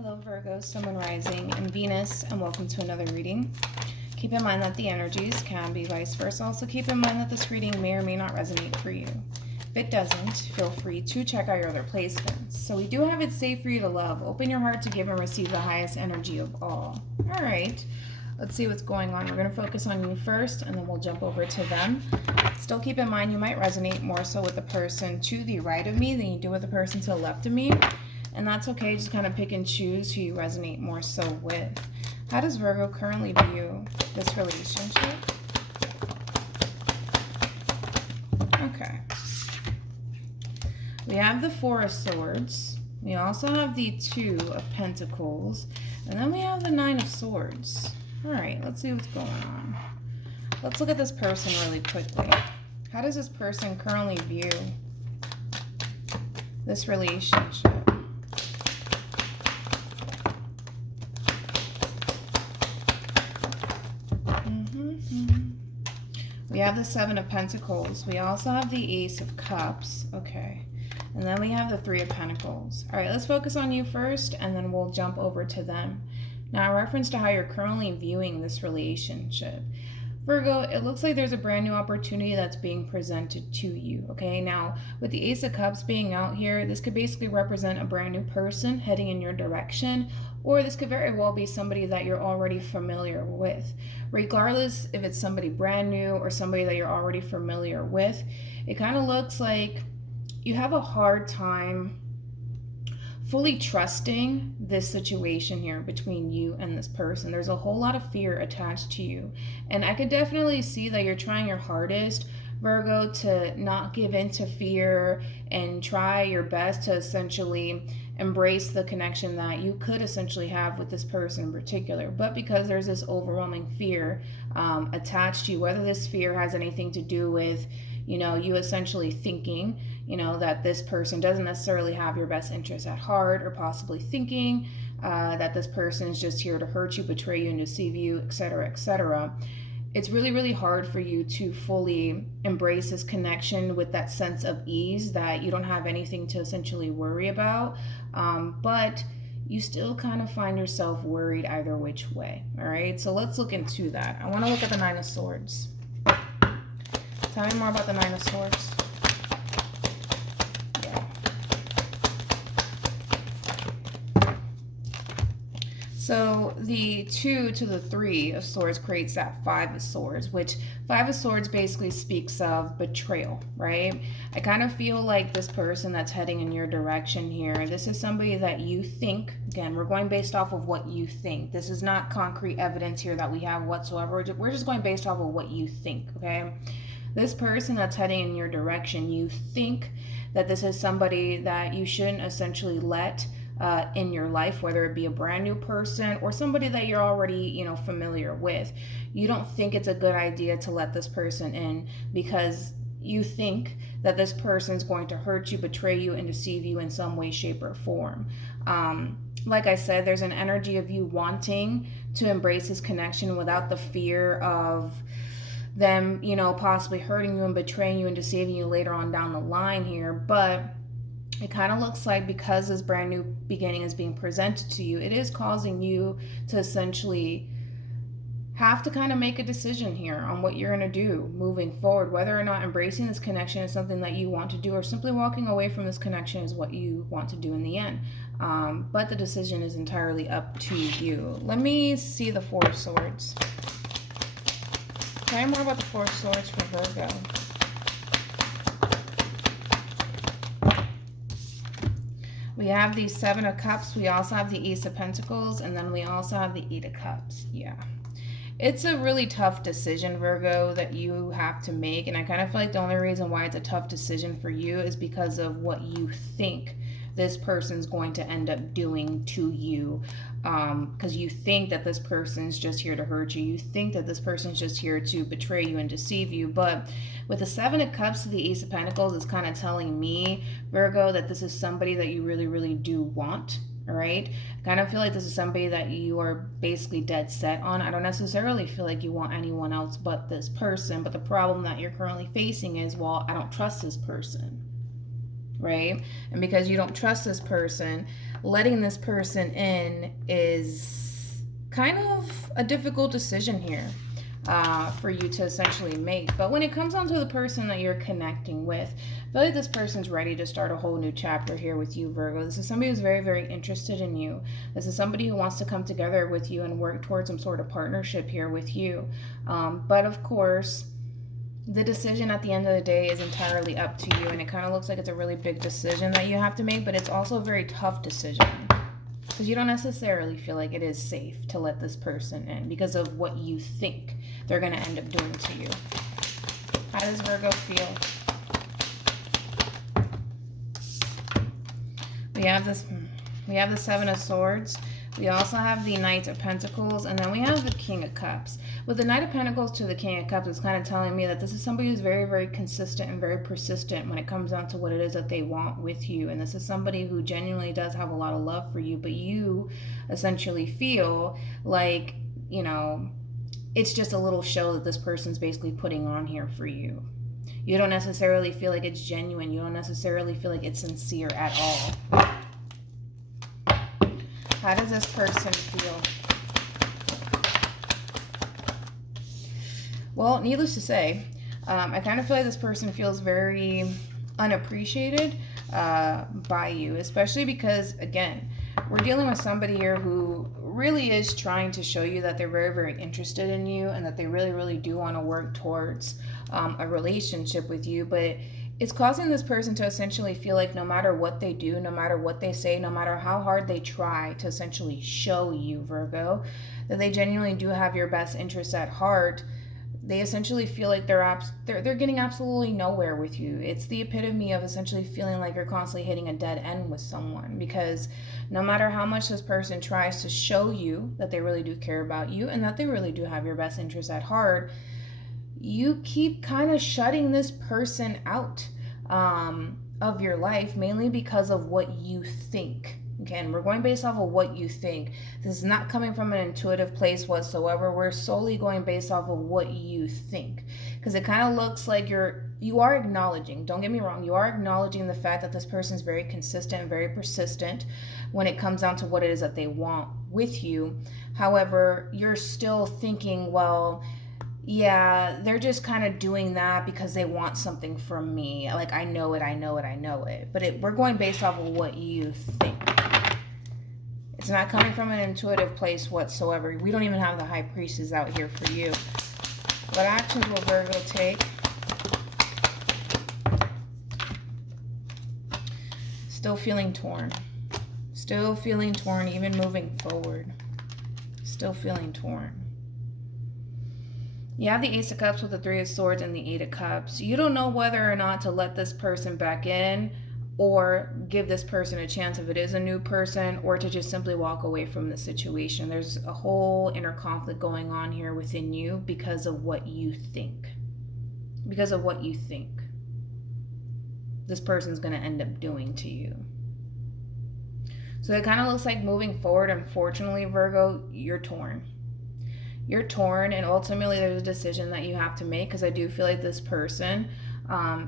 Hello Virgo, Sun, Moon, Rising, and Venus, and welcome to another reading. Keep in mind that the energies can be vice versa. Also keep in mind that this reading may or may not resonate for you. If it doesn't, feel free to check out your other placements. So we do have It's Safe for You to Love. Open your heart to give and receive the highest energy of all. All right, let's see what's going on. We're going to focus on you first, and then we'll jump over to them. Still keep in mind you might resonate more so with the person to the right of me than you do with the person to the left of me. And that's okay, just kind of pick and choose who you resonate more so with. How does Virgo currently view this relationship? Okay. We have the Four of Swords. We also have the Two of Pentacles. And then we have the Nine of Swords. All right, let's see what's going on. Let's look at this person really quickly. How does this person currently view this relationship? We have the Seven of Pentacles. We also have the Ace of Cups. Okay. And then we have the Three of Pentacles. All right, let's focus on you first, and then we'll jump over to them. Now, in reference to how you're currently viewing this relationship, Virgo, it looks like there's a brand new opportunity that's being presented to you, okay? Now, with the Ace of Cups being out here, this could basically represent a brand new person heading in your direction, or this could very well be somebody that you're already familiar with. Regardless if it's somebody brand new or somebody that you're already familiar with, it kind of looks like you have a hard time fully trusting this situation here between you and this person. There's a whole lot of fear attached to you. And I could definitely see that you're trying your hardest, Virgo, to not give in to fear and try your best to essentially embrace the connection that you could essentially have with this person in particular. But because there's this overwhelming fear attached to you, whether this fear has anything to do with, you essentially thinking, that this person doesn't necessarily have your best interests at heart, or possibly thinking that this person is just here to hurt you, betray you, and deceive you, etc., etc. It's really, really hard for you to fully embrace this connection with that sense of ease that you don't have anything to essentially worry about, but you still kind of find yourself worried either which way. All right, so let's look into that. I want to look at the Nine of Swords. Tell me more about the Nine of Swords. Yeah. So the 2 to the 3 of Swords creates that 5 of Swords, which 5 of Swords basically speaks of betrayal, right? I kind of feel like this person that's heading in your direction here, this is somebody that you think, again, we're going based off of what you think. This is not concrete evidence here that we have whatsoever. We're just going based off of what you think, okay? This person that's heading in your direction, you think that this is somebody that you shouldn't essentially let in your life, whether it be a brand new person or somebody that you're already, familiar with. You don't think it's a good idea to let this person in because you think that this person's going to hurt you, betray you, and deceive you in some way, shape, or form. Like I said, there's an energy of you wanting to embrace this connection without the fear of them, possibly hurting you and betraying you and deceiving you later on down the line here. But it kind of looks like because this brand new beginning is being presented to you, it is causing you to essentially have to kind of make a decision here on what you're going to do moving forward, whether or not embracing this connection is something that you want to do, or simply walking away from this connection is what you want to do in the end. But the decision is entirely up to you. Let me see the Four of Swords. Tell me more about the Four of Swords for Virgo. We have the Seven of Cups. We also have the Ace of Pentacles. And then we also have the Eight of Cups. Yeah. It's a really tough decision, Virgo, that you have to make. And I kind of feel like the only reason why it's a tough decision for you is because of what you think this person's going to end up doing to you, because you think that this person's just here to hurt you. You think that this person's just here to betray you and deceive you. But with the Seven of Cups to the Ace of Pentacles, it's kind of telling me, Virgo, that this is somebody that you really, really do want. All right, I kind of feel like this is somebody that you are basically dead set on. I don't necessarily feel like you want anyone else but this person, but the problem that you're currently facing is, well, I don't trust this person. right? And because you don't trust this person, letting this person in is kind of a difficult decision here for you to essentially make. But when it comes down to the person that you're connecting with, I feel like this person's ready to start a whole new chapter here with you, Virgo. This is somebody who's very, very interested in you. This is somebody who wants to come together with you and work towards some sort of partnership here with you. But of course, the decision at the end of the day is entirely up to you, and it kind of looks like it's a really big decision that you have to make, but it's also a very tough decision because you don't necessarily feel like it is safe to let this person in because of what you think they're going to end up doing to you. How does Virgo feel? We have the Seven of Swords. We also have the Knight of Pentacles, and then we have the King of Cups. With the Knight of Pentacles to the King of Cups, it's kind of telling me that this is somebody who's very, very consistent and very persistent when it comes down to what it is that they want with you. And this is somebody who genuinely does have a lot of love for you, but you essentially feel like, you know, it's just a little show that this person's basically putting on here for you. You don't necessarily feel like it's genuine. You don't necessarily feel like it's sincere at all. How does this person feel? Well, needless to say, I kind of feel like this person feels very unappreciated by you, especially because, again, we're dealing with somebody here who really is trying to show you that they're very, very interested in you and that they really, really do want to work towards a relationship with you, but it's causing this person to essentially feel like no matter what they do, no matter what they say, no matter how hard they try to essentially show you, Virgo, that they genuinely do have your best interests at heart. They essentially feel like they're getting absolutely nowhere with you. It's the epitome of essentially feeling like you're constantly hitting a dead end with someone, because no matter how much this person tries to show you that they really do care about you and that they really do have your best interests at heart, you keep kind of shutting this person out of your life, mainly because of what you think. Again, we're going based off of what you think. This is not coming from an intuitive place whatsoever. We're solely going based off of what you think, because it kind of looks like you are acknowledging, don't get me wrong, you are acknowledging the fact that this person is very consistent and very persistent when it comes down to what it is that they want with you. However, you're still thinking, well, yeah, they're just kind of doing that because they want something from me. Like, I know it. But we're going based off of what you think. It's not coming from an intuitive place whatsoever. We don't even have the High Priestess out here for you. What actions will Virgo take? Still feeling torn. Still feeling torn, even moving forward. Still feeling torn. You have the Ace of Cups with the Three of Swords and the Eight of Cups. You don't know whether or not to let this person back in or give this person a chance if it is a new person, or to just simply walk away from the situation. There's a whole inner conflict going on here within you because of what you think. Because of what you think this person's going to end up doing to you. So it kind of looks like moving forward, unfortunately, Virgo, you're torn. You're torn, and ultimately there's a decision that you have to make, because I do feel like this person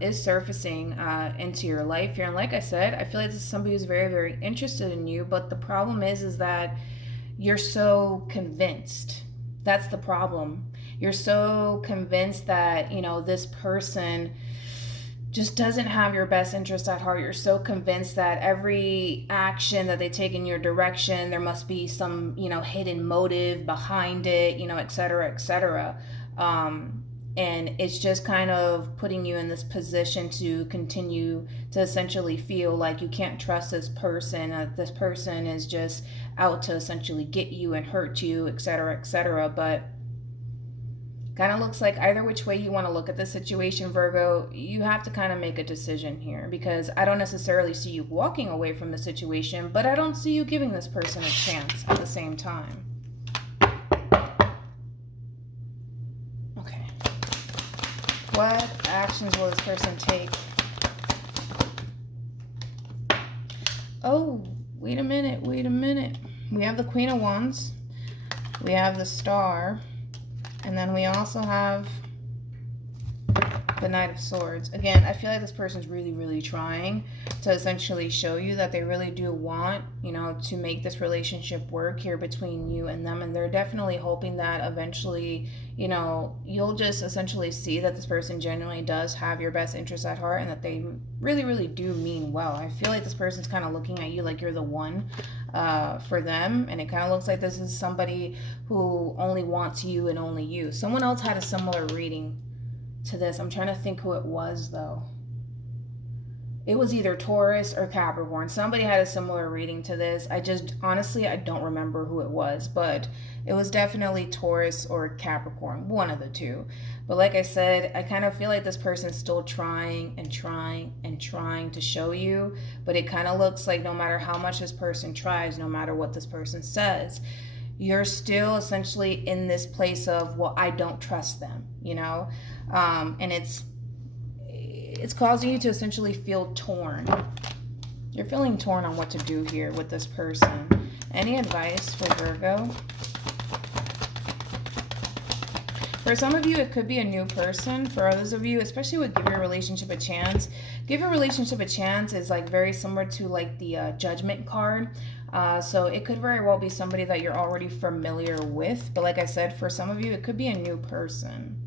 is surfacing into your life here. And like I said, I feel like this is somebody who's very, very interested in you, but the problem is that you're so convinced. That's the problem. You're so convinced that, you know, this person just doesn't have your best interest at heart. You're so convinced that every action that they take in your direction, there must be some, you know, hidden motive behind it, you know, et cetera, et cetera. And it's just kind of putting you in this position to continue to essentially feel like you can't trust this person. This person is just out to essentially get you and hurt you, et cetera, et cetera. But kind of looks like either which way you want to look at the situation, Virgo, you have to kind of make a decision here, because I don't necessarily see you walking away from the situation, but I don't see you giving this person a chance at the same time. Okay. What actions will this person take? Oh, wait a minute. We have the Queen of Wands. We have the Star. And then we also have the Knight of Swords. Again, I feel like this person's really, really trying to essentially show you that they really do want, you know, to make this relationship work here between you and them. And they're definitely hoping that eventually, you know, you'll just essentially see that this person genuinely does have your best interest at heart and that they really, really do mean well. I feel like this person's kind of looking at you like you're the one for them. And it kind of looks like this is somebody who only wants you and only you. Someone else had a similar reading to this. I'm trying to think who it was though. It was either Taurus or Capricorn. Somebody had a similar reading to this. I just, honestly, I don't remember who it was, but it was definitely Taurus or Capricorn, one of the two. But like I said, I kind of feel like this person's still trying and trying and trying to show you, but it kind of looks like no matter how much this person tries, no matter what this person says, you're still essentially in this place of, well, I don't trust them, you know? And it's causing you to essentially feel torn. You're feeling torn on what to do here with this person. Any advice for Virgo? For some of you, it could be a new person. For others of you, especially with Give Your Relationship a Chance, Give Your Relationship a Chance is like very similar to like the Judgment card. So it could very well be somebody that you're already familiar with. But like I said, for some of you, it could be a new person.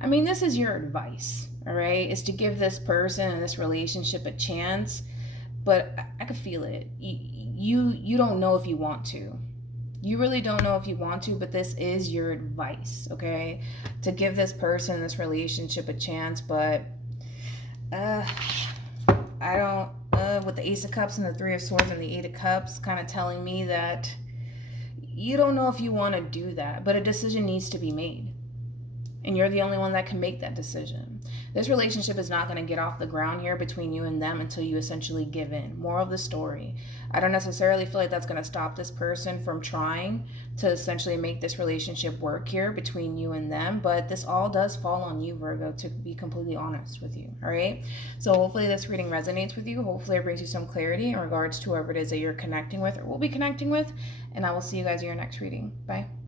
I mean, this is your advice, all right? Is to give this person and this relationship a chance. But I could feel it. You don't know if you want to. You really don't know if you want to, but this is your advice, okay? To give this person, this relationship a chance, but I don't, with the Ace of Cups and the Three of Swords and the Eight of Cups kind of telling me that you don't know if you want to do that, but a decision needs to be made. And you're the only one that can make that decision. This relationship is not going to get off the ground here between you and them until you essentially give in. Moral of the story. I don't necessarily feel like that's going to stop this person from trying to essentially make this relationship work here between you and them. But this all does fall on you, Virgo, to be completely honest with you. All right? So hopefully this reading resonates with you. Hopefully it brings you some clarity in regards to whoever it is that you're connecting with or will be connecting with. And I will see you guys in your next reading. Bye.